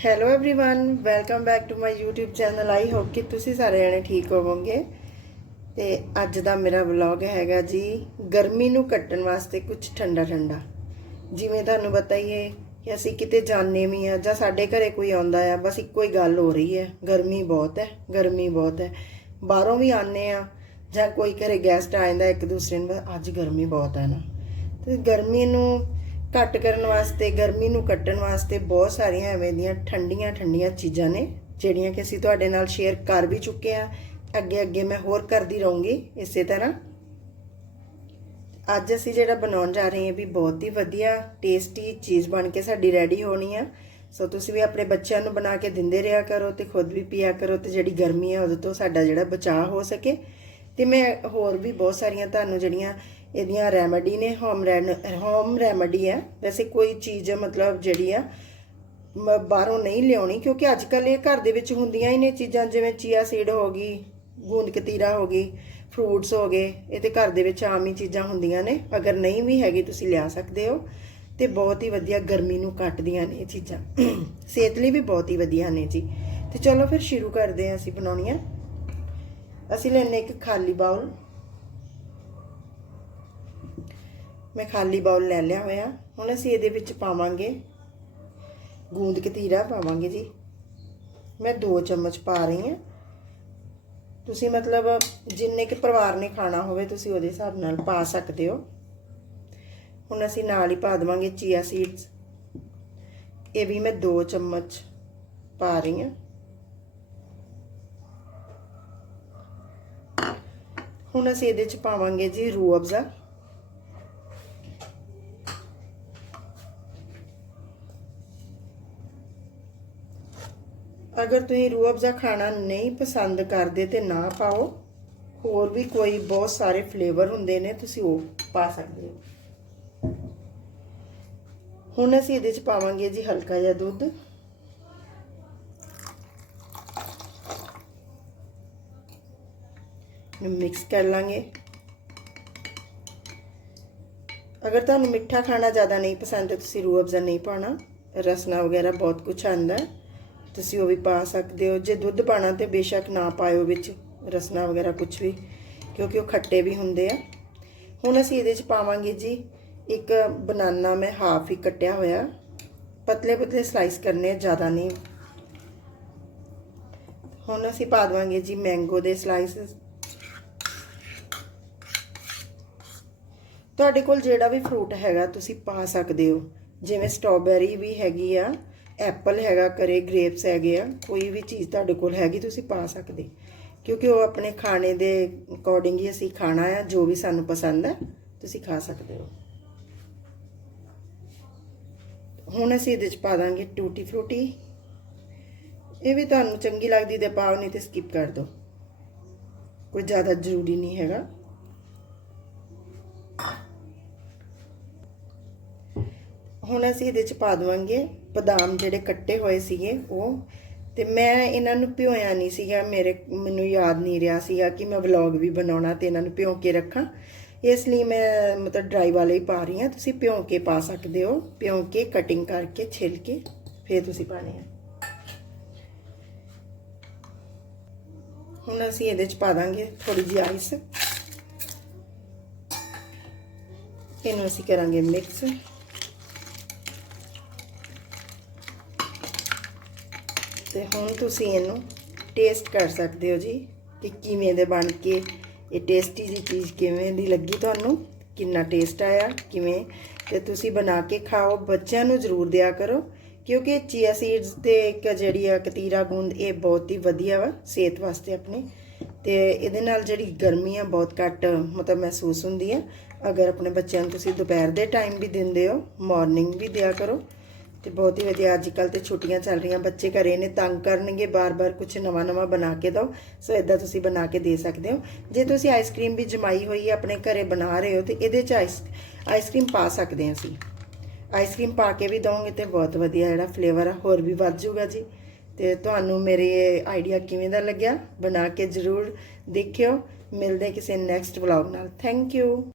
hello everyone welcome back to my YouTube channel I hope ਕਿ ਤੁਸੀਂ ਸਾਰੇ ਜਣੇ ਠੀਕ ਹੋਵੋਗੇ ਤੇ ਅੱਜ ਦਾ ਮੇਰਾ ਵਲੌਗ ਹੈਗਾ ਜੀ ਗਰਮੀ ਨੂੰ ਕੱਟਣ ਵਾਸਤੇ ਕੁਝ ਠੰਡਾ ਠੰਡਾ ਜਿਵੇਂ ਤੁਹਾਨੂੰ ਪਤਾ ਹੀ ਹੈ ਕਿ ਅਸੀਂ ਕਿਤੇ ਜਾਂਦੇ ਵੀ ਆ ਜਾਂ ਸਾਡੇ ਘਰੇ ਕੋਈ ਆਉਂਦਾ ਆ ਬਸ ਇੱਕੋ ਹੀ ਗੱਲ ਹੋ ਰਹੀ ਹੈ ਗਰਮੀ ਬਹੁਤ ਹੈ ਗਰਮੀ ਬਹੁਤ ਹੈ ਬਾਹਰੋਂ ਵੀ ਆਨੇ ਆ ਜਾਂ ਕੋਈ ਘਰੇ ਗੈਸਟ ਆ ਜਾਂਦਾ ਇੱਕ ਦੂਸਰੇ ਨੂੰ ਬਸ ਅੱਜ ਗਰਮੀ ਬਹੁਤ ਹੈ ਨਾ ਤੇ ਗਰਮੀ ਨੂੰ ਘੱਟ ਕਰਨ ਵਾਸਤੇ, ਗਰਮੀ ਨੂੰ ਕੱਟਣ ਵਾਸਤੇ ਬਹੁਤ ਸਾਰੀਆਂ ਐਵੇਂ ਦੀਆਂ ਠੰਡੀਆਂ ਠੰਡੀਆਂ ਚੀਜ਼ਾਂ ਨੇ, ਜਿਹੜੀਆਂ ਕਿ ਅਸੀਂ ਤੁਹਾਡੇ ਨਾਲ ਸ਼ੇਅਰ ਕਰ ਵੀ ਚੁੱਕੇ ਆ ਅੱਗੇ ਅੱਗੇ ਮੈਂ ਹੋਰ ਕਰਦੀ ਰਹੂੰਗੀ, ਇਸੇ ਤਰ੍ਹਾਂ। ਅੱਜ ਅਸੀਂ ਜਿਹੜਾ ਬਣਾਉਣ ਜਾ ਰਹੇ ਹਾਂ ਵੀ ਬਹੁਤ ਹੀ ਵਧੀਆ ਟੇਸਟੀ ਚੀਜ਼ ਬਣ ਕੇ ਸਾਡੀ ਰੈਡੀ ਹੋਣੀ ਆ। ਸੋ ਤੁਸੀਂ ਵੀ ਆਪਣੇ ਬੱਚਿਆਂ ਨੂੰ ਬਣਾ ਕੇ ਦਿੰਦੇ ਰਿਹਾ ਕਰੋ ਤੇ ਖੁਦ ਵੀ ਪੀਆ ਕਰੋ ਤੇ ਜਿਹੜੀ ਗਰਮੀ ਆ ਉਹਦੇ ਤੋਂ ਸਾਡਾ ਜਿਹੜਾ ਬਚਾਅ ਹੋ ਸਕੇ। ਤੇ ਮੈਂ ਹੋਰ ਵੀ ਬਹੁਤ ਸਾਰੀਆਂ ਤੁਹਾਨੂੰ ਜਿਹੜੀਆਂ ਇਹਦੀਆਂ ਰੈਮੇਡੀ ਨੇ ਹੋਮ ਹੋਮ ਰੈਮੇਡੀ ਹੈ। ਵੈਸੇ ਕੋਈ ਚੀਜ਼ ਮਤਲਬ ਜਿਹੜੀ ਆ, ਮ- ਬਾਹਰੋਂ ਨਹੀਂ ਲਿਆਉਣੀ, ਕਿਉਂਕਿ ਅੱਜ ਕੱਲ ਇਹ ਘਰ ਦੇ ਵਿੱਚ ਹੁੰਦੀਆਂ ਹੀ ਨੇ ਚੀਜ਼ਾਂ, ਜਿਵੇਂ ਚੀਆ ਸੀਡ ਹੋ ਗਈ, ਗੂੰਦ ਕਤੀਰਾ ਹੋ ਗਈ ਫਰੂਟਸ ਹੋ ਗਏ, ਇਹ ਤੇ ਘਰ ਦੇ ਵਿੱਚ ਆਮ ਹੀ ਚੀਜ਼ਾਂ ਹੁੰਦੀਆਂ ਨੇ। ਅਗਰ ਨਹੀਂ ਵੀ ਹੈਗੀ, ਤੁਸੀਂ ਲਿਆ ਸਕਦੇ ਹੋ। ਤੇ ਬਹੁਤ ਹੀ ਵਧੀਆ ਗਰਮੀ ਨੂੰ ਕੱਟਦੀਆਂ ਨੇ ਇਹ ਚੀਜ਼ਾਂ। ਸਿਹਤ ਲਈ ਵੀ ਬਹੁਤ ਹੀ ਵਧੀਆ ਨੇ ਜੀ। ਤੇ ਚਲੋ ਫਿਰ ਸ਼ੁਰੂ ਕਰਦੇ ਹਾਂ ਅਸੀਂ ਬਣਾਉਣੀਆਂ। ਅਸੀਂ ਲੈਣੇ ਇੱਕ ਖਾਲੀ ਬਾਉਲ ਮੈਂ ਖਾਲੀ ਬਾਉਲ ਲੈ ਲਿਆ ਹੋਇਆ। ਹੁਣ ਅਸੀਂ ਇਹਦੇ ਵਿੱਚ ਪਾਵਾਂਗੇ ਗੂੰਦ ਕਤੀਰਾ ਪਾਵਾਂਗੇ ਜੀ। ਮੈਂ 2 ਚਮਚ ਪਾ ਰਹੀ ਹਾਂ। ਤੁਸੀਂ ਮਤਲਬ ਜਿੰਨੇ ਕਿ ਪਰਿਵਾਰ ਨੇ ਖਾਣਾ ਹੋਵੇ ਤੁਸੀਂ ਉਹਦੇ ਹਿਸਾਬ ਨਾਲ ਪਾ ਸਕਦੇ ਹੋ। ਹੁਣ ਅਸੀਂ ਨਾਲ ਹੀ ਪਾ ਦੇਵਾਂਗੇ ਚੀਆ ਸੀਡਸ ਇਹ ਵੀ ਮੈਂ 2 ਚਮਚ ਪਾ ਰਹੀ ਹਾਂ। ਹੁਣ ਅਸੀਂ ਇਹਦੇ ਚ ਪਾਵਾਂਗੇ ਜੀ ਰੂਹ ਅਫਜ਼ਾ ਅਗਰ ਤੁਸੀਂ ਰੂਹ ਅਫਜ਼ਾ ਖਾਣਾ ਨਹੀਂ ਪਸੰਦ ਕਰਦੇ ਤੇ ਨਾ ਪਾਓ, ਹੋਰ ਵੀ ਕੋਈ ਬਹੁਤ ਸਾਰੇ ਫਲੇਵਰ ਹੁੰਦੇ ਨੇ, ਤੁਸੀਂ ਉਹ ਪਾ ਸਕਦੇ ਹੋ। ਹੁਣ ਅਸੀਂ ਇਹਦੇ ਚ ਪਾਵਾਂਗੇ ਜੀ ਹਲਕਾ ਜਿਹਾ ਦੁੱਧ। ਨੂੰ ਮਿਕਸ ਕਰ ਲਾਂਗੇ। ਅਗਰ ਤੁਹਾਨੂੰ ਮਿੱਠਾ ਖਾਣਾ ਜ਼ਿਆਦਾ ਨਹੀਂ ਪਸੰਦ ਹੈ, ਤੁਸੀਂ ਰੂਹ ਅਫਜ਼ਾ ਨਹੀਂ ਪਾਣਾ ਰਸਨਾ ਵਗੈਰਾ ਬਹੁਤ ਕੁਝ ਆਂਦਾ ਤੁਸੀਂ ਉਹ ਵੀ ਪਾ ਸਕਦੇ ਹੋ। ਜੇ ਦੁੱਧ ਪਾਣਾ ਤੇ ਬੇਸ਼ੱਕ ਨਾ ਪਾਇਓ ਵਿੱਚ, ਰਸਨਾ ਵਗੈਰਾ ਕੁਝ ਵੀ, ਕਿਉਂਕਿ ਉਹ ਖੱਟੇ ਵੀ ਹੁੰਦੇ ਆ। ਹੁਣ ਅਸੀਂ ਇਹਦੇ ਚ ਪਾਵਾਂਗੇ ਜੀ ਇੱਕ ਬਨਾਨਾ ਮੈਂ ਹਾਫ ਹੀ ਕੱਟਿਆ ਹੋਇਆ। ਪਤਲੇ ਪਤਲੇ ਸਲਾਈਸ ਕਰਨੇ ਜ਼ਿਆਦਾ ਨਹੀਂ। ਹੁਣ ਅਸੀਂ ਪਾ ਦਵਾਂਗੇ ਜੀ ਮੈਂਗੋ ਦੇ ਸਲਾਈਸਸ ਤੁਹਾਡੇ ਕੋਲ ਜਿਹੜਾ ਵੀ ਫਰੂਟ ਹੈਗਾ, ਤੁਸੀਂ ਪਾ ਸਕਦੇ ਹੋ। ਜਿਵੇਂ ਸਟ੍ਰਾਬੇਰੀ ਵੀ ਹੈਗੀ ਆ ਐਪਲ ਹੈਗਾ ਕਰੇ ਗ੍ਰੇਪਸ ਹੈਗੇ ਆ, ਕੋਈ ਵੀ ਚੀਜ਼ ਤੁਹਾਡੇ ਕੋਲ ਹੈਗੀ, ਤੁਸੀਂ ਪਾ ਸਕਦੇ। ਕਿਉਂਕਿ ਉਹ ਆਪਣੇ ਖਾਣੇ ਦੇ ਅਕੋਰਡਿੰਗ ਹੀ ਅਸੀਂ ਖਾਣਾ ਆ, ਜੋ ਵੀ ਸਾਨੂੰ ਪਸੰਦ ਹੈ ਤੁਸੀਂ ਖਾ ਸਕਦੇ ਹੋ। ਹੁਣ ਅਸੀਂ ਇਹਦੇ ਚ ਪਾ ਦਾਂਗੇ ਟੂਟੀ ਫਰੂਟੀ ਇਹ ਵੀ ਤੁਹਾਨੂੰ ਚੰਗੀ ਲੱਗਦੀ ਤੇ ਪਾਓ, ਨਹੀਂ ਤੇ ਸਕਿਪ ਕਰ ਦਿਓ। ਕੋਈ ਜ਼ਿਆਦਾ ਜ਼ਰੂਰੀ ਨਹੀਂ ਹੈਗਾ। ਹੁਣ ਅਸੀਂ ਇਹਦੇ ਚ ਪਾ ਦਵਾਂਗੇ ਬਦਾਮ ਜਿਹੜੇ ਕੱਟੇ ਹੋਏ ਸੀਗੇ ਉਹ, ਤੇ ਮੈਂ ਇਹਨਾਂ ਨੂੰ ਭਿਓਇਆ ਨਹੀਂ ਸੀਗਾ, ਮੇਰੇ, ਮੈਨੂੰ ਯਾਦ ਨਹੀਂ ਰਿਹਾ ਸੀਗਾ ਕਿ ਮੈਂ ਵਲੌਗ ਵੀ ਬਣਾਉਣਾ ਤੇ ਇਹਨਾਂ ਨੂੰ ਭਿਓ ਕੇ ਰੱਖਾਂ। ਇਸ ਲਈ ਮੈਂ ਮਤਲਬ ਡਰਾਈ ਵਾਲੇ ਹੀ ਪਾ ਰਹੀ ਹਾਂ, ਤੁਸੀਂ ਭਿਓ ਕੇ ਪਾ ਸਕਦੇ ਹੋ। ਭਿਓ ਕੇ ਕਟਿੰਗ ਕਰਕੇ ਛਿਲ ਕੇ ਫਿਰ ਤੁਸੀਂ ਪਾਣੇ ਆ। ਹੁਣ ਅਸੀਂ ਇਹਦੇ ਚ ਪਾ ਦਾਂਗੇ ਥੋੜੀ ਜਿਹੀ ਆਈਸ। ਇਹਨੂੰ ਅਸੀਂ ਕਰਾਂਗੇ ਮਿਕਸ। ਤੇ ਹੁਣ ਤੁਸੀਂ ਇਹਨੂੰ ਟੇਸਟ ਕਰ ਸਕਦੇ ਹੋ ਜੀ ਕਿ ਕਿਵੇਂ ਦੇ ਬਣ ਕੇ, ਇਹ ਟੇਸਟੀ ਜੀ ਚੀਜ਼ ਕਿਵੇਂ ਦੀ ਲੱਗੀ ਤੁਹਾਨੂੰ, ਕਿੰਨਾ ਟੇਸਟ ਆਇਆ, ਕਿਵੇਂ? ਤੇ ਤੁਸੀਂ ਬਣਾ ਕੇ ਖਾਓ, ਬੱਚਿਆਂ ਨੂੰ ਜ਼ਰੂਰ ਦਿਆ ਕਰੋ, ਕਿਉਂਕਿ ਚੀਆ ਸੀਡਸ ਤੇ ਇੱਕ ਜਿਹੜੀ ਆ ਕਤੀਰਾ ਗੂੰਦ, ਇਹ ਬਹੁਤ ਹੀ ਵਧੀਆ ਵਾ, ਸਿਹਤ ਵਾਸਤੇ ਆਪਣੀ। ਤੇ ਇਹਦੇ ਨਾਲ ਜਿਹੜੀ ਗਰਮੀ ਆ ਬਹੁਤ ਘੱਟ ਮਤਲਬ ਮਹਿਸੂਸ ਹੁੰਦੀ ਆ। ਅਗਰ ਆਪਣੇ ਬੱਚਿਆਂ ਨੂੰ ਤੁਸੀਂ ਦੁਪਹਿਰ ਦੇ ਟਾਈਮ ਵੀ ਦਿੰਦੇ ਹੋ ਮਾਰਨਿੰਗ ਵੀ ਦਿਆ ਕਰੋ। ਤੇ ਬਹੁਤ ਹੀ ਵਧੀਆ ਅੱਜ ਕੱਲ ਤੇ ਛੁੱਟੀਆਂ ਚੱਲ ਰਹੀਆਂ, ਬੱਚੇ ਘਰੇ ਨੇ, ਤੰਗ ਕਰਨਗੇ, ਬਾਰ-ਬਾਰ ਕੁਝ ਨਵਾਂ-ਨਵਾਂ ਬਣਾ ਕੇ ਦਿਓ, ਸੋ ਇਦਾਂ ਤੁਸੀਂ ਬਣਾ ਕੇ ਦੇ ਸਕਦੇ ਹੋ। ਜੇ ਤੁਸੀਂ ਆਈਸਕ੍ਰੀਮ ਵੀ ਜਮਾਈ ਹੋਈ ਹੈ, ਆਪਣੇ ਘਰੇ ਬਣਾ ਰਹੇ ਹੋ, ਤੇ ਇਹਦੇ ਚ ਆਈਸ, ਆਈਸਕ੍ਰੀਮ ਪਾ ਸਕਦੇ ਹਾਂ ਅਸੀਂ। ਆਈਸਕ੍ਰੀਮ ਪਾ ਕੇ ਵੀ ਦਵਾਂਗੇ ਤੇ ਬਹੁਤ ਵਧੀਆ ਜਿਹੜਾ ਫਲੇਵਰ ਆ, ਹੋਰ ਵੀ ਵੱਧ ਜਾਊਗਾ ਜੀ। ਤੇ ਤੁਹਾਨੂੰ ਮੇਰੇ ਇਹ ਆਈਡੀਆ ਕਿਵੇਂ ਦਾ ਲੱਗਿਆ, ਬਣਾ ਕੇ ਜ਼ਰੂਰ ਦੇਖਿਓ। ਮਿਲਦੇ ਕਿਸੇ ਨੈਕਸਟ ਵਲੌਗ ਨਾਲ। Thank you